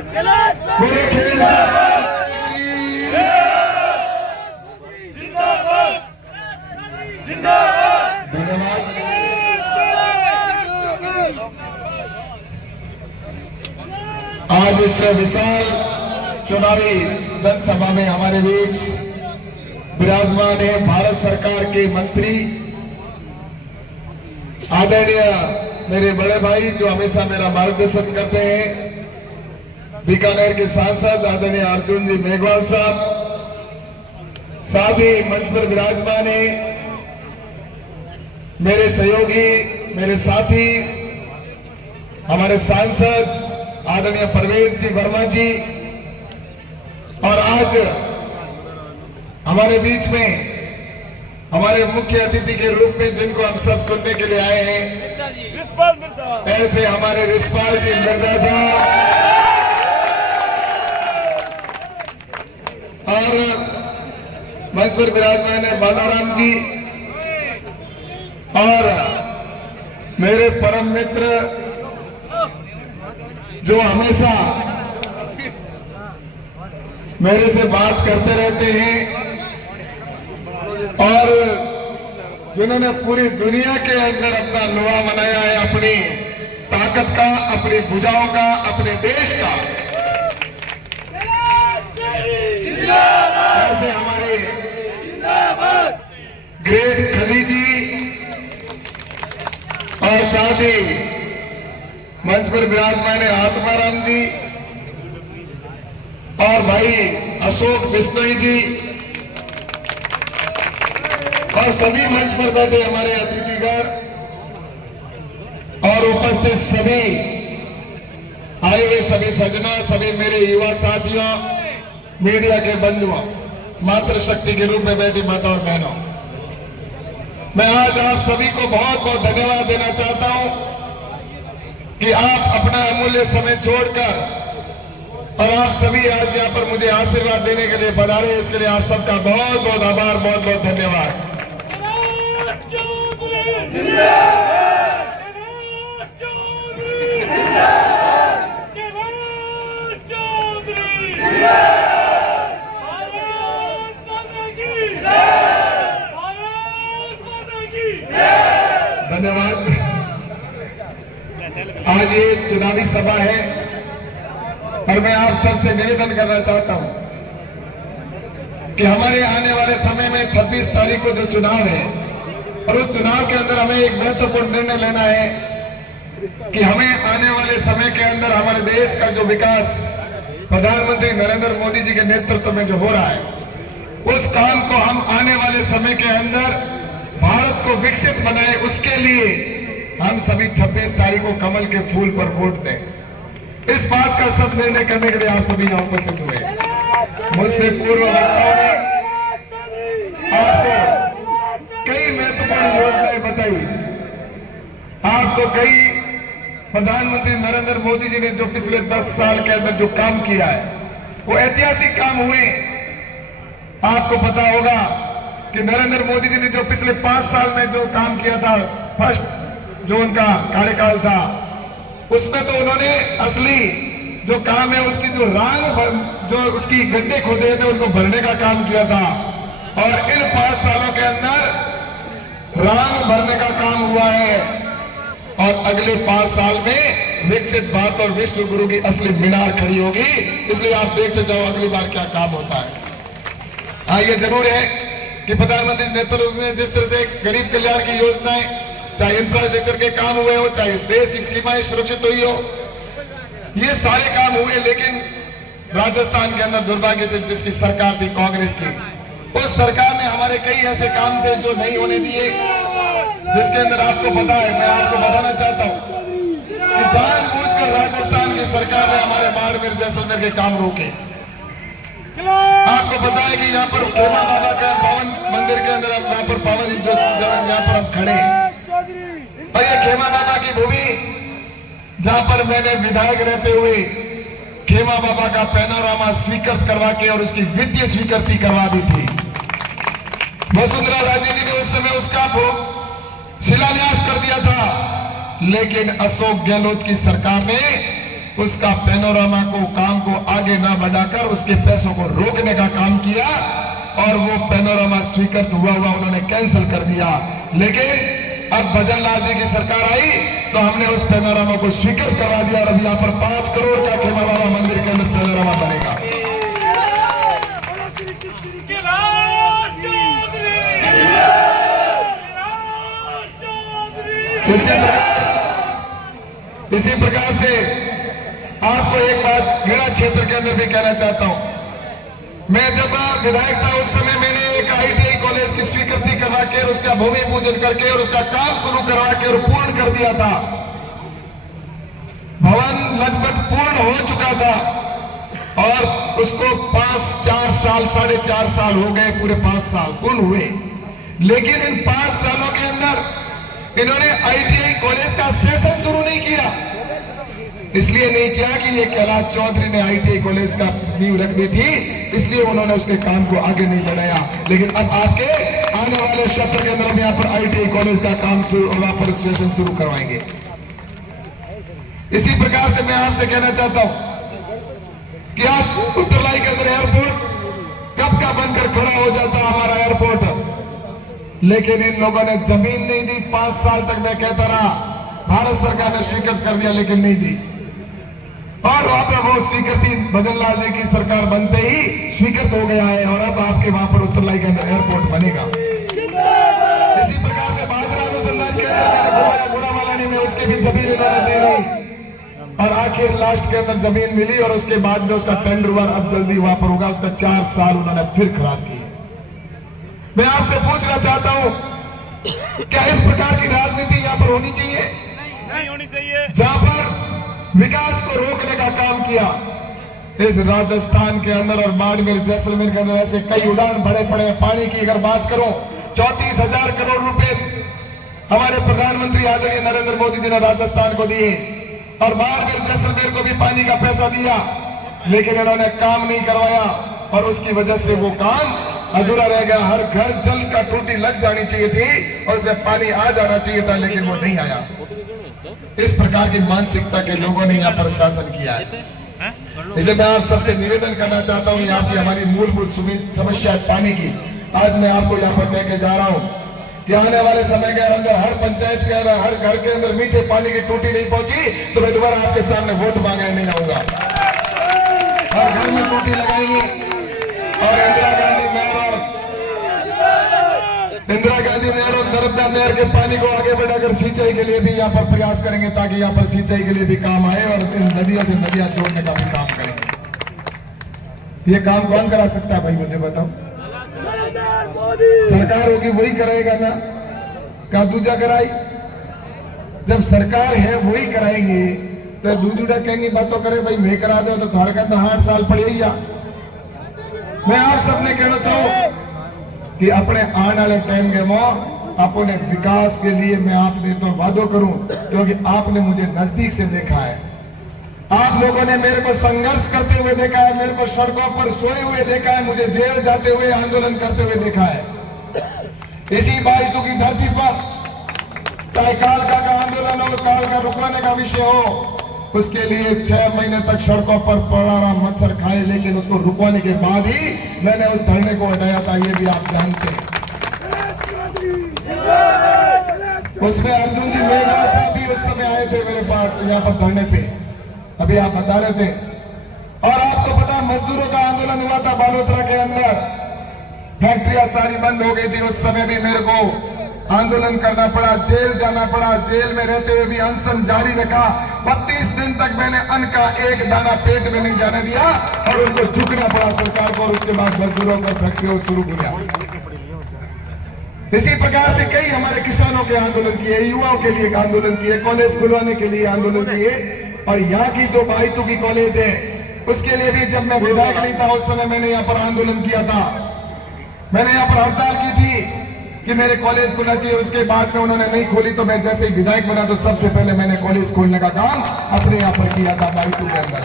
पूरे खेल धन्यवाद। आज इस विशाल चुनावी जनसभा में हमारे बीच विराजमान है भारत सरकार के मंत्री आदरणीय मेरे बड़े भाई जो हमेशा मेरा मार्गदर्शन करते हैं, बीकानेर के सांसद आदरणीय अर्जुन जी मेघवाल साहब, साथ ही मंच पर विराजमान है मेरे सहयोगी, मेरे साथी, हमारे सांसद आदरणीय परवेश जी वर्मा जी, और आज हमारे बीच में हमारे मुख्य अतिथि के रूप में जिनको हम सब सुनने के लिए आए हैं, ऐसे हमारे रिशपाल जी मिर्जा साहब और मंच पर विराजमान है माधवराम जी और मेरे परम मित्र जो हमेशा मेरे से बात करते रहते हैं और जिन्होंने पूरी दुनिया के अंदर अपना लोहा मनाया है, अपनी ताकत का, अपनी भुजाओं का, अपने देश का, ऐसे हमारे ग्रेट खली जी और साथ ही मंच पर विराजमान है आत्माराम जी और भाई अशोक बिश्नोई जी और सभी मंच पर बैठे हमारे अतिथिगण और उपस्थित सभी आए हुए सभी सज्जनों, सभी मेरे युवा साथियों, मीडिया के बंधुओं, मातृशक्ति के रूप में बैठी माता और बहनों, मैं आज आप सभी को बहुत बहुत धन्यवाद देना चाहता हूं कि आप अपना अमूल्य समय छोड़कर और आप सभी आज यहां पर मुझे आशीर्वाद देने के लिए पधारे। इसके लिए आप सबका बहुत बहुत आभार, बहुत बहुत धन्यवाद। धन्यवाद। आज ये चुनावी सभा है और मैं आप सबसे निवेदन करना चाहता हूं कि हमारे आने वाले समय में 26 तारीख को जो चुनाव है और उस चुनाव के अंदर हमें एक महत्वपूर्ण निर्णय लेना है कि हमें आने वाले समय के अंदर हमारे देश का जो विकास प्रधानमंत्री नरेंद्र मोदी जी के नेतृत्व में जो हो रहा है, उस काम को हम आने वाले समय के अंदर भारत को विकसित बनाए, उसके लिए हम सभी 26 तारीख को कमल के फूल पर वोट दें। इस बात का सब निर्णय करने के लिए आप सभी यहाँ उपस्थित हुए। मुझसे पूर्व वक्ताओं ने आपको कई महत्वपूर्ण योजनाएं बताई, आपको कई प्रधानमंत्री नरेंद्र मोदी जी ने जो पिछले 10 साल के अंदर जो काम किया है, वो ऐतिहासिक काम हुए। आपको पता होगा कि नरेंद्र मोदी जी ने जो पिछले 5 साल में जो काम किया था, फर्स्ट जो उनका कार्यकाल था, उसमें तो उन्होंने असली जो काम है उसकी जो रांग जो उसकी गड्ढे खोदे थे उनको भरने का काम किया था और इन 5 सालों के अंदर रांग भरने का काम हुआ है और अगले 5 साल में विकसित भारत और विश्व गुरु की असली मीनार खड़ी होगी। इसलिए आप देखते जाओ अगली बार क्या काम होता है। हाँ, ये जरूर है कि प्रधानमंत्री नेतृत्व में जिस तरह से गरीब कल्याण की योजनाएं, चाहे इंफ्रास्ट्रक्चर के काम हुए हो, चाहे देश की सीमाएं सुरक्षित हुई हो, ये सारे काम हुए। लेकिन राजस्थान के अंदर दुर्भाग्य से जिसकी सरकार थी कांग्रेस की, उस सरकार ने हमारे कई ऐसे काम थे जो नहीं होने दिए, जिसके अंदर आपको पता है, मैं आपको बताना चाहता हूं कि जानबूझकर राजस्थान की सरकार ने हमारे बाड़मेर जैसलमेर के काम रोके। आपको पता है कि यहाँ पर खेमा बाबा का पावन मंदिर के अंदर यहाँ पर पावन जो यहाँ पर हम खड़े हैं, और ये खेमा बाबा की भूमि जहां पर मैंने विधायक रहते हुए खेमा बाबा का पैनोरामा स्वीकृत करवा के और उसकी वित्तीय स्वीकृति करवा दी थी। वसुंधरा राजे जी ने उस समय उसका शिलान्यास कर दिया था, लेकिन अशोक गहलोत की सरकार ने उसका पैनोरामा को काम को आगे ना बढ़ाकर उसके पैसों को रोकने का काम किया और वो पैनोरामा स्वीकृत हुआ उन्होंने कैंसिल कर दिया। लेकिन अब भजन लाल जी की सरकार आई तो हमने उस पैनोरामा को स्वीकृत करवा दिया और अब यहाँ पर 5 करोड़ का खेमा बाबा मंदिर के अंदर पैनोरामा बनेगा। इसी प्रकार से आपको एक बात गढ़ा क्षेत्र के अंदर भी कहना चाहता हूं। मैं जब विधायक था उस समय मैंने एक ITI कॉलेज की स्वीकृति करवा के और उसका भूमि पूजन करके और उसका काम शुरू करवा के और पूर्ण कर दिया था। भवन लगभग पूर्ण हो चुका था और उसको 4 साल 4.5 साल हो गए, पूरे 5 साल पूर्ण हुए। लेकिन इन 5 सालों के अंदर इन्होंने ITI कॉलेज का सेशन शुरू नहीं किया। इसलिए नहीं किया कि ये कैलाश चौधरी ने ITI कॉलेज का नींव रख दी थी, इसलिए उन्होंने उसके काम को आगे नहीं बढ़ाया। लेकिन अब आपके आने वाले सत्र के अंदर हम यहाँ पर ITI कॉलेज का काम वहां पर सेशन शुरू करवाएंगे। इसी प्रकार से मैं आपसे कहना चाहता हूं कि आज उत्तरलाई के अंदर एयरपोर्ट कब का बनकर खड़ा हो जाता हमारा एयरपोर्ट, लेकिन इन लोगों ने जमीन नहीं दी। 5 साल तक मैं कहता रहा, भारत सरकार ने स्वीकृत कर दिया लेकिन नहीं दी। और वहां पर वो स्वीकृति भजन लाल जी की सरकार बनते ही स्वीकृत हो गया है और अब आपके वहां पर उत्तरलाई के अंदर एयरपोर्ट बनेगा। इसी प्रकार से बाजरा अनुसंधान केंद्र गुड़ामालानी में उसकी भी जमीन इन्होंने दे दी और आखिर लास्ट के अंदर जमीन मिली और उसके बाद में उसका टेंडर हुआ, अब जल्दी वहां पर होगा। उसका 4 साल उन्होंने फिर खराब किए। मैं आपसे पूछना चाहता हूं, क्या इस प्रकार की राजनीति यहां पर होनी चाहिए? नहीं होनी चाहिए। जहां पर विकास को रोकने का काम किया इस राजस्थान के अंदर और बाड़मेर जैसलमेर के अंदर ऐसे कई उदाहरण बड़े पड़े हैं। पानी की अगर बात करूं, 34,000 करोड़ रुपए हमारे प्रधानमंत्री आदरणीय नरेंद्र मोदी जी ने राजस्थान को दिए और बाड़मेर जैसलमेर को भी पानी का पैसा दिया, लेकिन इन्होंने काम नहीं करवाया और उसकी वजह से वो काम अधूरा रह गया। हर घर जल का टूटी लग जानी चाहिए थी और उसमें पानी आ जाना चाहिए था, लेकिन वो नहीं आया। इस प्रकार की मानसिकता के लोगों ने यहाँ पर शासन किया है। इसलिए मैं आप सबसे निवेदन करना चाहता हूँ, यहाँ की हमारी मूलभूत समस्या है पानी की। आज मैं आपको यहाँ पर लेके जा रहा हूँ कि आने वाले समय के अंदर हर पंचायत के अंदर हर घर के अंदर मीठे पानी की टूटी नहीं पहुंची तो मैं दोबारा आपके सामने वोट मांगने नहीं आऊंगा। हर घर में टूटी लगाएंगे और इंदिरा गांधी नहर और नर्मदा नहर के पानी को आगे बढ़ाकर सिंचाई के लिए भी यहाँ पर प्रयास करेंगे, ताकि यहाँ पर सिंचाई के लिए भी काम आए और इन नदियों से नदियां जोड़ने का भी काम करेंगे। ये काम कौन करा सकता है भाई, मुझे बताओ? सरकार होगी वही कराएगा ना, क्या दूजा कराई? जब सरकार है वही कराएंगे तो दूसरा कहेंगे बातों करे भाई मैं करा दो तो तुम्हारे का 8 साल पड़ेगा। मैं आप सबने कहना चाहूं कि अपने आने वाले टाइम के अपने विकास के लिए मैं आपने तो वादो करूं, क्योंकि आपने मुझे नजदीक से देखा है। आप लोगों ने मेरे को संघर्ष करते हुए देखा है, मेरे को सड़कों पर सोए हुए देखा है, मुझे जेल जाते हुए आंदोलन करते हुए देखा है। इसी बाईसों की धरती पर चाहे कालका का आंदोलन हो, काल का रुकवाने का विषय हो, उसके लिए 6 महीने तक सड़कों पर पड़ा रहा, मच्छर खाए, लेकिन उसको रुकवाने के बाद ही मैंने उस धरने को हटाया था, ये भी आप जानते हैं। उसमें अर्जुन जी मेघवाल साहब भी उस समय आए थे मेरे पास यहाँ पर धरने पे, अभी आप बता रहे थे। और आपको पता मजदूरों का आंदोलन हुआ था बालोतरा के अंदर, फैक्ट्रियां सारी बंद हो गई थी, उस समय भी मेरे को आंदोलन करना पड़ा, जेल जाना पड़ा, जेल में रहते हुए भी अनशन जारी रखा। 32 दिन तक मैंने अन्न का एक दाना पेट में नहीं जाने दिया और उनको झुकना पड़ा सरकार को, और उसके बाद मजदूरों का फैक्ट्रियों शुरू किया। इसी प्रकार से कई हमारे किसानों के आंदोलन किए, युवाओं के लिए आंदोलन किए, कॉलेज खुलवाने के लिए आंदोलन किए, और यहाँ की जो बाईतू की कॉलेज है उसके लिए भी जब मैं विधायक नहीं था उस समय मैंने यहाँ पर आंदोलन किया था। मैंने यहाँ पर हड़ताल की थी कि मेरे कॉलेज खुलना चाहिए। उसके बाद में उन्होंने नहीं खोली तो मैं जैसे ही विधायक बना तो सबसे पहले मैंने कॉलेज खोलने का काम अपने यहाँ पर किया था बाईतू के अंदर।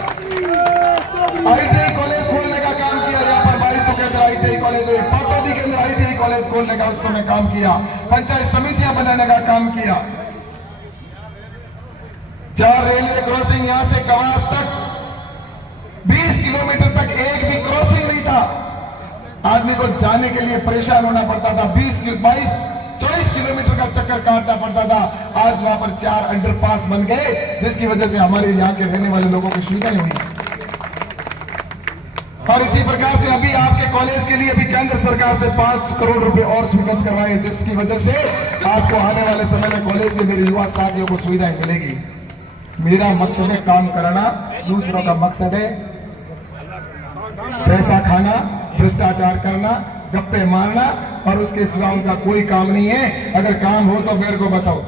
ITI कॉलेज खोलने का काम किया यहाँ पर बाईतू के अंदर, ITI कॉलेज पाटौदी के अंदर ITI कॉलेज खोलने का उस समय काम किया, पंचायत समितियां बनाने का काम किया। 4 रेलवे क्रॉसिंग यहां से कवास तक 20 किलोमीटर तक एक भी क्रॉसिंग नहीं था। आदमी को जाने के लिए परेशान होना पड़ता था, 24 किलोमीटर का चक्कर काटना पड़ता था। आज वहां पर 4 अंडरपास बन गए, जिसकी वजह से हमारे यहाँ के रहने वाले लोगों को सुविधाएं हुई। और इसी प्रकार से अभी आपके कॉलेज के लिए अभी केंद्र सरकार से 5 करोड़ रुपए और स्वीकृत करवाए, जिसकी वजह से आपको आने वाले समय में कॉलेज में मेरे युवा साथियों को सुविधाएं मिलेगी। मेरा मकसद है काम कराना, दूसरों का मकसद है पैसा खाना, भ्रष्टाचार करना, गप्पे मारना, और उसके सिवा उनका कोई काम नहीं है। अगर काम हो तो मेरे को बताओ।